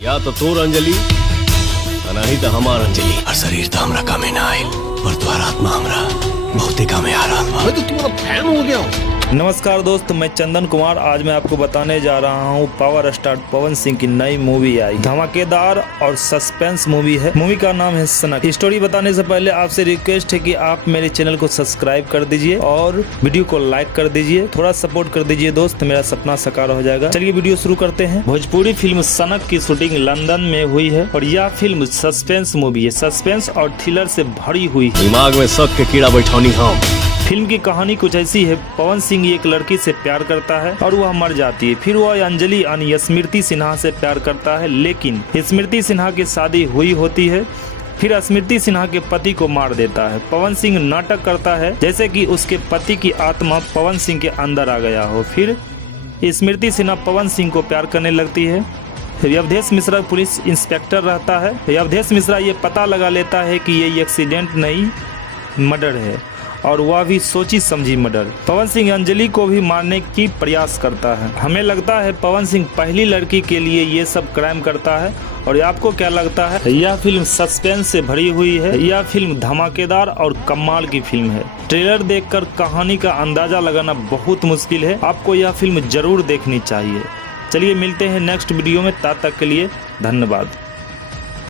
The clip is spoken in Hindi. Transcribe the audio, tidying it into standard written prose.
या तो तोर अंजलि नहीं तो हमार अंजलि। और शरीर तो हमरा कामे ना आयल और तुम्हारा आत्मा हमरा बहुते कामे आ रहा। मैं तो तुम्हारा फैन हो गया हूँ। नमस्कार दोस्त, मैं चंदन कुमार। आज मैं आपको बताने जा रहा हूँ पावर स्टार पवन सिंह की नई मूवी आई, धमाकेदार और सस्पेंस मूवी है। मूवी का नाम है सनक। स्टोरी बताने से पहले आपसे रिक्वेस्ट है कि आप मेरे चैनल को सब्सक्राइब कर दीजिए और वीडियो को लाइक कर दीजिए। थोड़ा सपोर्ट कर दीजिए दोस्त, मेरा सपना साकार हो जाएगा। चलिए वीडियो शुरू करते हैं। भोजपुरी फिल्म सनक की शूटिंग लंदन में हुई है और यह फिल्म सस्पेंस मूवी है। सस्पेंस और थ्रिलर से भरी हुई है। दिमाग में शक के कीड़ा बैठौनी हम। फिल्म की कहानी कुछ ऐसी है। पवन सिंह एक लड़की से प्यार करता है और वह मर जाती है। फिर वह अंजलि यानी स्मृति सिन्हा से प्यार करता है, लेकिन स्मृति सिन्हा की शादी हुई होती है। फिर स्मृति सिन्हा के पति को मार देता है। पवन सिंह नाटक करता है जैसे कि उसके पति की आत्मा पवन सिंह के अंदर आ गया हो। फिर स्मृति सिन्हा पवन सिंह को प्यार करने लगती है। अवधेश मिश्रा पुलिस इंस्पेक्टर रहता है। अवधेश मिश्रा ये पता लगा लेता है कि ये एक्सीडेंट नहीं मर्डर है और वह भी सोची समझी मर्डर। पवन सिंह अंजलि को भी मारने की प्रयास करता है। हमें लगता है पवन सिंह पहली लड़की के लिए ये सब क्राइम करता है। और आपको क्या लगता है? यह फिल्म सस्पेंस से भरी हुई है। यह फिल्म धमाकेदार और कमाल की फिल्म है। ट्रेलर देखकर कहानी का अंदाजा लगाना बहुत मुश्किल है। आपको यह फिल्म जरूर देखनी चाहिए। चलिए मिलते हैं नेक्स्ट वीडियो में, तब तक के लिए धन्यवाद।